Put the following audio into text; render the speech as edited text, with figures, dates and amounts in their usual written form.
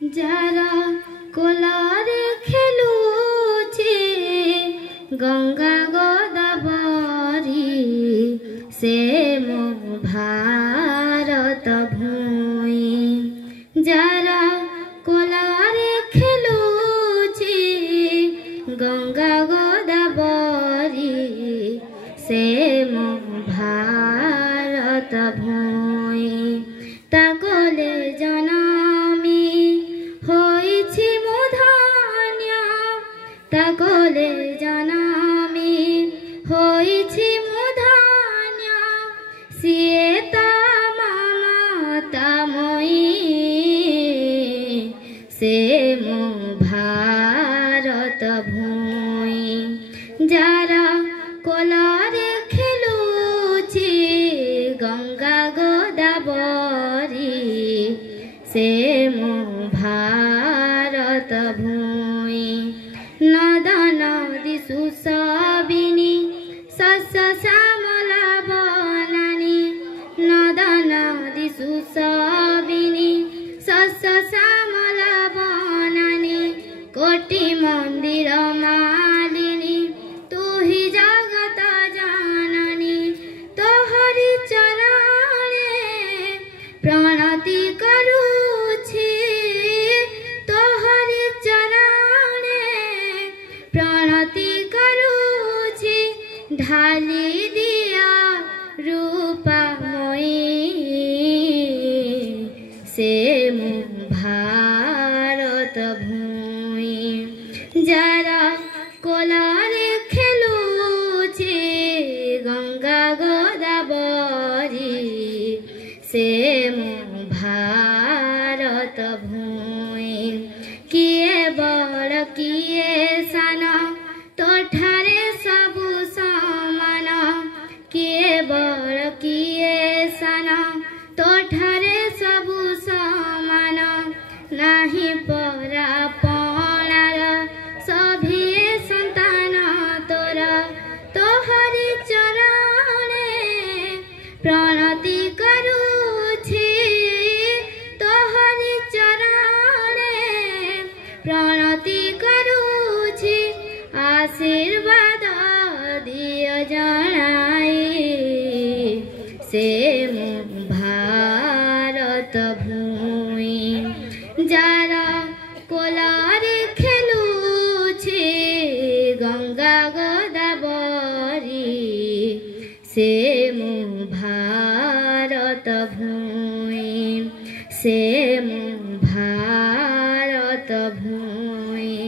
যারা কোলারে খেলুছে গঙ্গা গোদাবরী সে মো ভারত ভূমি। যারা কোলারে খেলুছে গঙ্গা গোদাবরী সে মো ভারত ভূমি। তাকলে জনমি হইছি মো ধন্য, তাকলে জনমি হইছি মো ধন্য, সিয়ে তা মমতাময়ী সে মো ভারত ভূমি। যারা কোলারে খেলুছি গঙ্গা গোদাবরী সে মো ভারত ভূমি। নদ নদী সুসবিনী শস্য শ্যামলা বনানী, নদ নদী সুসবিনী শস্য শ্যামলা বনানী, কোটি মন্দির মালিনী তুহি জগত জননী। তোহরি চরণে প্রণতি করুছি, তোহরি চরণে প্রণতি করুছি, ঢালি দিয়া রূপময়ী সে মো ভারত ভূমি। যারা কোলারে খেলুছে গঙ্গা গোদাবরী সে মো ভারত ভূমি। কিয়ে বড় কিয়ে সান তোঠারে সবু সমান, কিয়ে বড় কিয়ে সান তোঠারে সবু সমান, নাহি পরা পଣାর সভিয়ে সন্তান তোর। তোহরি চরণে প্রণতি করুছি, তোহরি চরণে প্রণতি করুছি, আশীর্বাদ দিয় জনাই সে মো ভারত ভূমি। যারা কোলারে খেলুছে গঙ্গা গোদাবরী সে মো ভারত ভূমি, সে মো ভারত ভূমি।